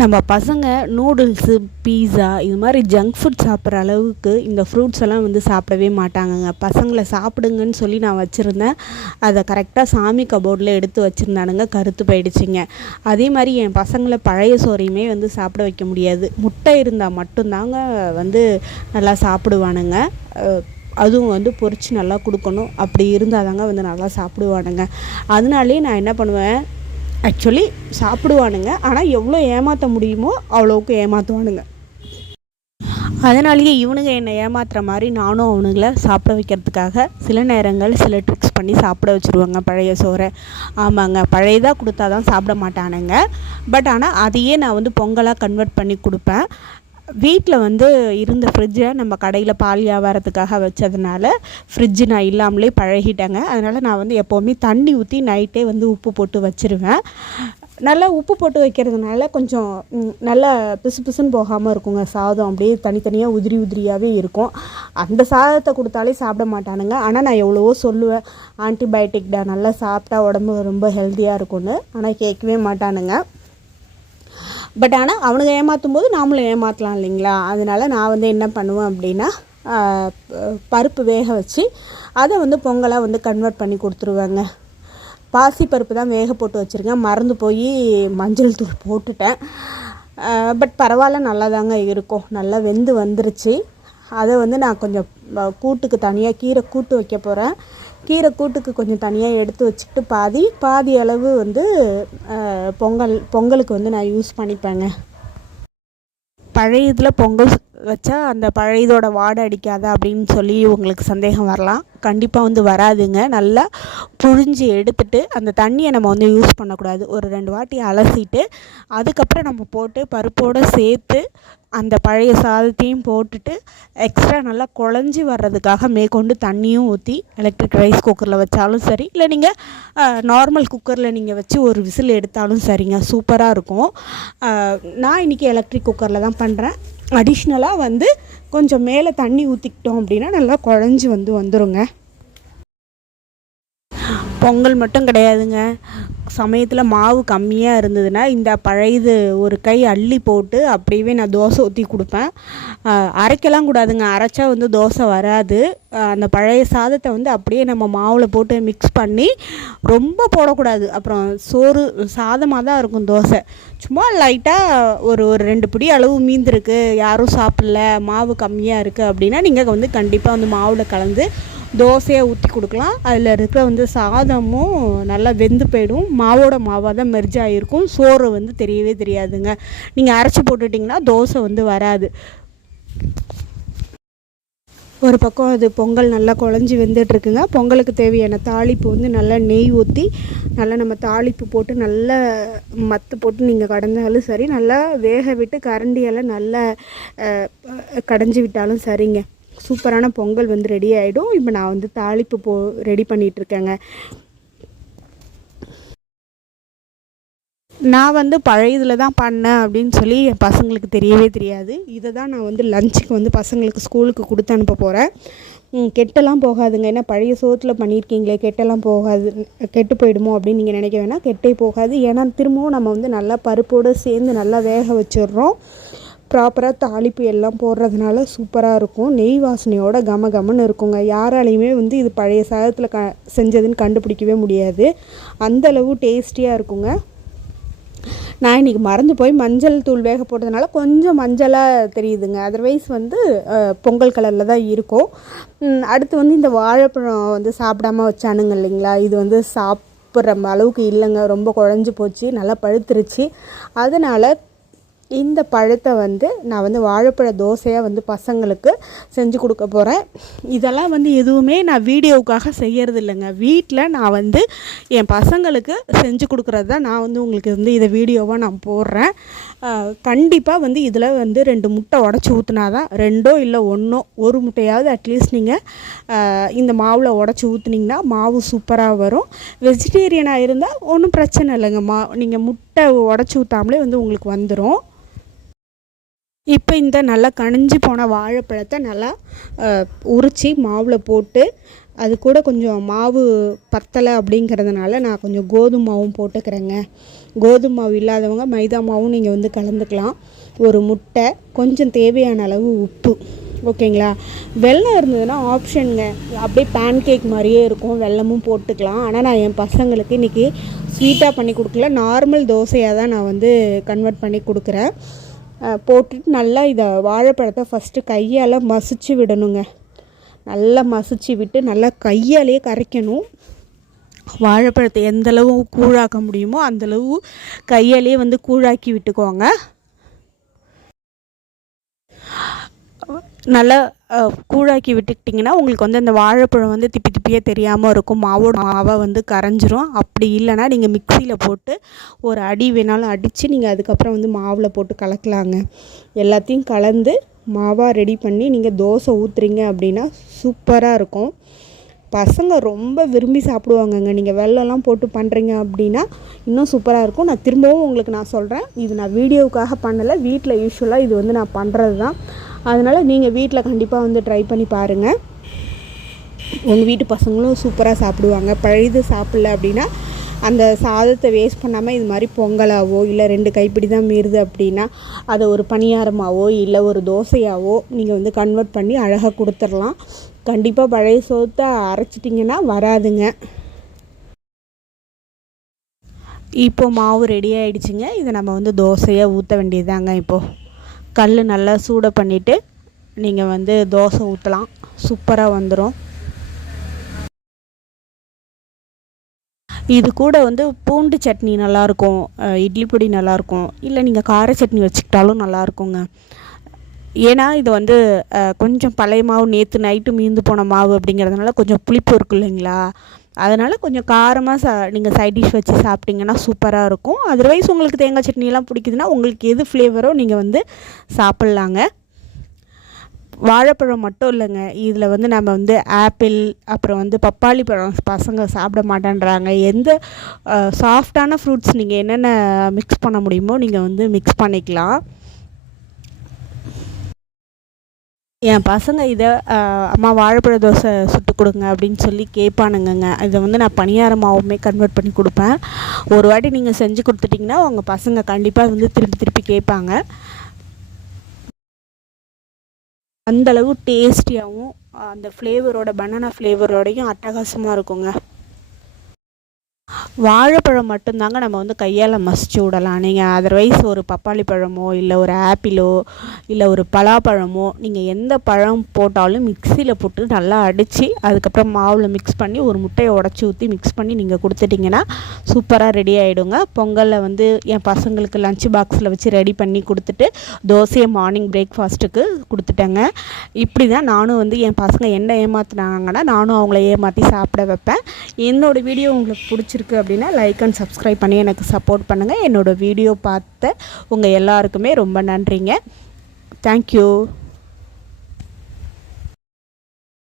நம்ம பசங்க noodles pizza இது மாதிரி ஜங்க் ஃபுட் சாப்பிட்ற அளவுக்கு இந்த ஃப்ரூட்ஸ் எல்லாம் வந்து சாப்பிடவே மாட்டாங்கங்க. பசங்களை சாப்பிடுங்கன்னு சொல்லி நான் வச்சுருந்தேன். அதை கரெக்டாக சாமி கபோர்டில் எடுத்து வச்சுருந்தானுங்க. கருத்து போயிடுச்சுங்க. அதே மாதிரி என் பசங்களை பழைய சோறையுமே வந்து சாப்பிட வைக்க முடியாது. முட்டை இருந்தால் மட்டும்தாங்க வந்து நல்லா சாப்பிடுவானுங்க. அதுவும் வந்து பொறிச்சு நல்லா கொடுக்கணும். அப்படி இருந்தால் தாங்க வந்து நல்லா சாப்பிடுவானுங்க. அதனாலே நான் என்ன பண்ணுவேன் ஆக்சுவலி சாப்பிடுவானுங்க. ஆனால் எவ்வளோ ஏமாற்ற முடியுமோ அவ்வளோவுக்கு ஏமாற்றுவானுங்க அதனாலேயே இவனுங்க என்னை ஏமாத்துற மாதிரி நானும் அவனுங்களை சாப்பிட வைக்கிறதுக்காக சில நேரங்கள் சில ட்ரிக்ஸ் பண்ணி சாப்பிட வச்சுருவாங்க பழைய சோறை. ஆமாங்க பழையதாக கொடுத்தா தான் சாப்பிட மாட்டானுங்க. பட் ஆனால் அதையே நான் வந்து பொங்கலாக கன்வெர்ட் பண்ணி கொடுப்பேன். வீட்டில் வந்து இருந்த ஃப்ரிட்ஜை நம்ம கடையில் பால் வியாபாரத்துக்காக வச்சதுனால ஃப்ரிட்ஜு நான் இல்லாமலே பழகிட்டேங்க. அதனால் நான் வந்து எப்போவுமே தண்ணி ஊற்றி நைட்டே வந்து உப்பு போட்டு வச்சுருவேன். நல்லா உப்பு போட்டு வைக்கிறதுனால கொஞ்சம் நல்லா பிசு பிசுன்னு போகாமல் இருக்குங்க. சாதம் அப்படியே தனித்தனியாக உதிரி உதிரியாகவே இருக்கும். அந்த சாதத்தை கொடுத்தாலே சாப்பிட மாட்டானுங்க. ஆனால் நான் எவ்வளவோ சொல்லுவேன் ஆன்டிபயோட்டிக்டா நல்லா சாப்பிட்டா உடம்பு ரொம்ப ஹெல்த்தியாக இருக்கும்னு. ஆனால் கேட்கவே மாட்டானுங்க. பட் ஆனால் அவனுங்க ஏமாற்றும் போது நாமளும் ஏமாற்றலாம் இல்லைங்களா? அதனால் நான் வந்து என்ன பண்ணுவேன் அப்படின்னா பருப்பு வேக வச்சு அதை வந்து பொங்கலாக வந்து கன்வெர்ட் பண்ணி கொடுத்துருவேங்க. பாசி பருப்பு தான் வேக போட்டு வச்சுருக்கேன். மறந்து போய் மஞ்சள் தூள் போட்டுட்டேன். பட் பரவாயில்ல நல்லா தாங்க இருக்கும். நல்லா வெந்து வந்துருச்சு. அதை வந்து நான் கொஞ்சம் கூட்டுக்கு தனியாக கீரை கூட்டு வைக்க போகிறேன் கீரை கூட்டுக்கு கொஞ்சம் தனியாக எடுத்து வச்சுக்கிட்டு பாதி பாதி அளவு வந்து பொங்கல் பொங்கலுக்கு வந்து நான் யூஸ் பண்ணிப்பேங்க. பழைய இதில் பொங்கல் வச்சா அந்த பழையதோட வாடை அடிக்காதா அப்படின்னு சொல்லி உங்களுக்கு சந்தேகம் வரலாம். கண்டிப்பாக வந்து வராதுங்க. நல்லா புழிஞ்சு எடுத்துட்டு அந்த தண்ணியை நம்ம வந்து யூஸ் பண்ணக்கூடாது. ஒரு ரெண்டு வாட்டி அலசிட்டு அதுக்கப்புறம் நம்ம போட்டு பருப்போடு சேர்த்து அந்த பழைய சாதத்தையும் போட்டுட்டு எக்ஸ்ட்ரா நல்லா குழஞ்சி வர்றதுக்காக மேற்கொண்டு தண்ணியும் ஊற்றி எலக்ட்ரிக் ரைஸ் குக்கரில் வச்சாலும் சரி இல்லை நீங்கள் நார்மல் குக்கரில் நீங்கள் வச்சு ஒரு விசில் எடுத்தாலும் சரிங்க. சூப்பராக இருக்கும். நான் இன்றைக்கி எலக்ட்ரிக் குக்கரில் தான் பண்ணுறேன் அடிஷ்னலாக வந்து கொஞ்சம் மேலே தண்ணி ஊற்றிக்கிட்டோம் அப்படின்னா நல்லா குழஞ்சி வந்து வந்துருங்க. பொங்கல் மட்டும் கிடையாதுங்க. சமயத்தில் மாவு கம்மியாக இருந்ததுன்னா இந்த பழையது ஒரு கை அள்ளி போட்டு அப்படியே நான் தோசை ஊற்றி கொடுப்பேன். அரைக்கலாம் கூடாதுங்க. அரைச்சா வந்து தோசை வராது. அந்த பழைய சாதத்தை வந்து அப்படியே நம்ம மாவில் போட்டு மிக்ஸ் பண்ணி ரொம்ப போடக்கூடாது. அப்புறம் சோறு சாதமாக தான் இருக்கும் தோசை. சும்மா லைட்டாக ஒரு ஒரு ரெண்டு பிடி அளவு மீந்திருக்கு. யாரும் சாப்பிடல. மாவு கம்மியாக இருக்குது அப்படின்னா நீங்கள் வந்து கண்டிப்பாக வந்து மாவில் கலந்து தோசையாக ஊற்றி கொடுக்கலாம். அதில் இருக்கிற வந்து சாதமும் நல்லா வெந்து போயிடும். மாவோட மாவாக தான் மெர்ஜ் ஆகிருக்கும் சோறு வந்து தெரியவே தெரியாதுங்க. நீங்கள் அரைச்சி போட்டுட்டிங்கன்னா தோசை வந்து வராது. ஒரு பக்கம் அது பொங்கல் நல்லா குழஞ்சி வெந்துட்டுருக்குங்க பொங்கலுக்கு தேவையான தாளிப்பு வந்து நல்லா நெய் ஊற்றி நல்லா நம்ம தாளிப்பு போட்டு நல்லா மத்து போட்டு நீங்கள் கடந்தாலும் சரி நல்லா வேக விட்டு கரண்டியெல்லாம் நல்லா கடைஞ்சி விட்டாலும் சரிங்க. சூப்பரான பொங்கல் வந்து ரெடி ஆகிடும் இப்போ நான் வந்து தாளிப்பு போ ரெடி பண்ணிகிட்ருக்கேங்க நான் வந்து பழையதில் தான் பண்ணேன் அப்படின்னு சொல்லி என் பசங்களுக்கு தெரியவே தெரியாது. இதை தான் நான் வந்து லஞ்சுக்கு வந்து பசங்களுக்கு ஸ்கூலுக்கு கொடுத்து அனுப்ப போகிறேன் கெட்டெல்லாம் போகாதுங்க. ஏன்னா பழைய சோத்தில் பண்ணியிருக்கீங்களே கெட்டெல்லாம் போகாது கெட்டு போயிடுமோ அப்படின்னு நீங்கள் நினைக்க வேணாம். கெட்டே போகாது. ஏன்னா திரும்பவும் நம்ம வந்து நல்லா பருப்போடு சேர்ந்து நல்லா வேக வச்சிடுறோம். ப்ராப்பராக தாளிப்பு எல்லாம் போடுறதுனால சூப்பராக இருக்கும். நெய் வாசனையோட கம கமன்னு இருக்குங்க. யாராலையுமே வந்து இது பழைய சாதத்தில் க செஞ்சதுன்னு கண்டுபிடிக்கவே முடியாது. அந்தளவு டேஸ்டியாக இருக்குங்க. நான் இன்றைக்கி மறந்து போய் மஞ்சள் தூள் வேக போட்டதுனால கொஞ்சம் மஞ்சளாக தெரியுதுங்க. அதர்வைஸ் வந்து பொங்கல் கலரில் தான் இருக்கும். அடுத்து வந்து இந்த வாழைப்பழம் வந்து சாப்பிடாம வச்சானுங்க இல்லைங்களா? இது வந்து சாப்பிட்ற அளவுக்கு இல்லைங்க. ரொம்ப குழஞ்சி போச்சு. நல்லா பழுத்துருச்சு. அதனால் இந்த பழத்தை வந்து நான் வந்து வாழைப்பழ தோசையாக வந்து பசங்களுக்கு செஞ்சு கொடுக்க போகிறேன் இதெல்லாம் வந்து எதுவுமே நான் வீடியோவுக்காக செய்கிறது இல்லைங்க வீட்டில் நான் வந்து என் பசங்களுக்கு செஞ்சு கொடுக்குறது தான் நான் வந்து உங்களுக்கு வந்து இதை வீடியோவாக நான் போடுறேன். கண்டிப்பாக வந்து இதில் வந்து ரெண்டு முட்டை உடச்சி ஊற்றுனா தான் ரெண்டோ இல்லை ஒன்றோ ஒரு முட்டையாவது அட்லீஸ்ட் நீங்கள் இந்த மாவில் உடச்சி ஊற்றுனீங்கன்னா மாவு சூப்பராக வரும். வெஜிடேரியனாக இருந்தால் ஒன்றும் பிரச்சனை இல்லைங்க. மா நீங்கள் முட்டை உடச்சி ஊற்றாமலே வந்து உங்களுக்கு வந்துடும் இப்போ இந்த நல்லா கனிஞ்சு போன வாழைப்பழத்தை நல்லா உரித்து மாவில் போட்டு அது கூட கொஞ்சம் மாவு பத்தலை அப்படிங்கிறதுனால நான் கொஞ்சம் கோதுமை மாவும் போட்டுக்கிறேங்க. கோதுமை மாவு இல்லாதவங்க மைதா மாவும் நீங்கள் வந்து கலந்துக்கலாம். ஒரு முட்டை கொஞ்சம் தேவையான அளவு உப்பு. ஓகேங்களா? வெள்ளம் இருந்ததுன்னா ஆப்ஷனுங்க. அப்படியே பேன் கேக் மாதிரியே இருக்கும். வெல்லமும் போட்டுக்கலாம். ஆனால் நான் என் பசங்களுக்கு இன்றைக்கி ஸ்வீட்டாக பண்ணி கொடுக்கல. நார்மல் தோசையாக தான் நான் வந்து கன்வெர்ட் பண்ணி கொடுக்குறேன். போட்டுட்டு நல்லா இதை வாழைப்பழத்தை ஃபஸ்ட்டு கையால் மசிச்சு விடணுங்க. நல்லா மசிச்சு விட்டு நல்லா கையாலேயே கரைக்கணும். வாழைப்பழத்தை எந்தளவு கூழாக்க முடியுமோ அந்தளவு கையாலே வந்து கூழாக்கி விட்டுக்கோங்க. நல்லா கூழாக்கி விட்டுக்கிட்டிங்கன்னா உங்களுக்கு வந்து அந்த வாழைப்பழம் வந்து திப்பி திப்பியே தெரியாமல் இருக்கும். மாவோட மாவை வந்து கரைஞ்சிரும். அப்படி இல்லைன்னா நீங்கள் மிக்சியில் போட்டு ஒரு அடி வேணாலும் அடித்து நீங்கள் அதுக்கப்புறம் வந்து மாவில் போட்டு கலக்கலாங்க. எல்லாத்தையும் கலந்து மாவாக ரெடி பண்ணி நீங்கள் தோசை ஊற்றுறீங்க அப்படின்னா சூப்பராக இருக்கும். பசங்க ரொம்ப விரும்பி சாப்பிடுவாங்கங்க. நீங்கள் வெள்ளம்லாம் போட்டு பண்ணுறீங்க அப்படின்னா இன்னும் சூப்பராக இருக்கும். நான் திரும்பவும் உங்களுக்கு நான் சொல்கிறேன் இது நான் வீடியோவுக்காக பண்ணலை. வீட்டில் யூஸ்வலாக இது வந்து நான் பண்ணுறது தான் அதனால் நீங்கள் வீட்டில் கண்டிப்பாக வந்து ட்ரை பண்ணி பாருங்கள் உங்கள் வீட்டு பசங்களும் சூப்பராக சாப்பிடுவாங்க. பழுது சாப்பிடல அப்படின்னா அந்த சாதத்தை வேஸ்ட் பண்ணாமல் இது மாதிரி பொங்கலாவோ இல்லை ரெண்டு கைப்பிடி தான் மீறுது அப்படின்னா அதை ஒரு பணியாரமாவோ இல்லை ஒரு தோசையாவோ நீங்கள் வந்து கன்வெர்ட் பண்ணி அழகாக கொடுத்துடலாம். கண்டிப்பாக பழைய சோத்தை அரைச்சிட்டிங்கன்னா வராதுங்க. இப்போ மாவு ரெடி ஆகிடுச்சிங்க இதை நம்ம வந்து தோசையாக ஊற்ற வேண்டியதுதாங்க இப்போது கல் நல்லா சூட பண்ணிவிட்டு நீங்கள் வந்து தோசை ஊற்றலாம் சூப்பராக வந்துடும் இது கூட வந்து பூண்டு சட்னி நல்லாயிருக்கும் இட்லி பொடி நல்லாயிருக்கும் இல்லை நீங்கள் கார சட்னி வச்சுக்கிட்டாலும் நல்லாயிருக்குங்க ஏன்னா இது வந்து கொஞ்சம் பழைய மாவு நேற்று நைட்டு மீந்து போன மாவு அப்படிங்கிறதுனால கொஞ்சம் புளிப்பு இருக்கு இல்லைங்களா? அதனால் கொஞ்சம் காரமாக சா நீங்கள் சைட் டிஷ் வச்சு சாப்பிட்டிங்கன்னா சூப்பராக இருக்கும். அதர்வைஸ் உங்களுக்கு தேங்காய் சட்னிலாம் பிடிக்குதுன்னா உங்களுக்கு எது ஃப்ளேவரோ நீங்கள் வந்து சாப்பிட்லாங்க. வாழைப்பழம் மட்டும் இல்லைங்க. இதில் வந்து நம்ம வந்து ஆப்பிள் அப்புறம் வந்து பப்பாளி பழம் பசங்க சாப்பிட மாட்டேன்றாங்க. எந்த சாஃப்டான ஃப்ரூட்ஸ் நீங்கள் என்னென்ன மிக்ஸ் பண்ண முடியுமோ நீங்கள் வந்து மிக்ஸ் பண்ணிக்கலாம். என் பசங்க இதை அம்மா வாழைப்பழ தோசை சுட்டு கொடுங்க அப்படின்னு சொல்லி கேட்பானுங்கங்க. இதை வந்து நான் பணியாரமாகவுமே கன்வெர்ட் பண்ணி கொடுப்பேன். ஒரு வாட்டி நீங்கள் செஞ்சு கொடுத்துட்டிங்கன்னா உங்கள் பசங்க கண்டிப்பாக வந்து திருப்பி திருப்பி கேட்பாங்க. அந்தளவு டேஸ்டியாகவும் அந்த ஃப்ளேவரோட பனானா ஃப்ளேவரோடையும் அட்டகாசமாக இருக்குங்க. வாழைப்பழம் மட்டும்தாங்க நம்ம வந்து கையால் மசிச்சு விடலாம். நீங்கள் அதர்வைஸ் ஒரு பப்பாளி பழமோ இல்லை ஒரு ஆப்பிளோ இல்லை ஒரு பலாப்பழமோ நீங்கள் எந்த பழம் போட்டாலும் மிக்சியில் போட்டு நல்லா அடித்து அதுக்கப்புறம் மாவில் மிக்ஸ் பண்ணி ஒரு முட்டையை உடச்சி ஊற்றி மிக்ஸ் பண்ணி நீங்கள் கொடுத்துட்டிங்கன்னா சூப்பராக ரெடி ஆகிடுங்க பொங்கலில் வந்து என் பசங்களுக்கு லஞ்ச் பாக்ஸில் வச்சு ரெடி பண்ணி கொடுத்துட்டு தோசையை மார்னிங் பிரேக்ஃபாஸ்ட்டுக்கு கொடுத்துட்டேங்க. இப்படி தான் நானும் வந்து என் பசங்க என்ன ஏமாத்துனாங்கன்னா நானும் அவங்கள ஏமாற்றி சாப்பிட வைப்பேன். என்னோடய வீடியோ உங்களுக்கு பிடிச்சிருக்கு அப்படின்னா லைக் அண்ட் சப்ஸ்கிரைப் பண்ணி எனக்கு சப்போர்ட் பண்ணுங்கள் என்னோடய வீடியோ பார்த்த உங்கள் எல்லாருக்குமே ரொம்ப நன்றிங்க. தேங்க்யூ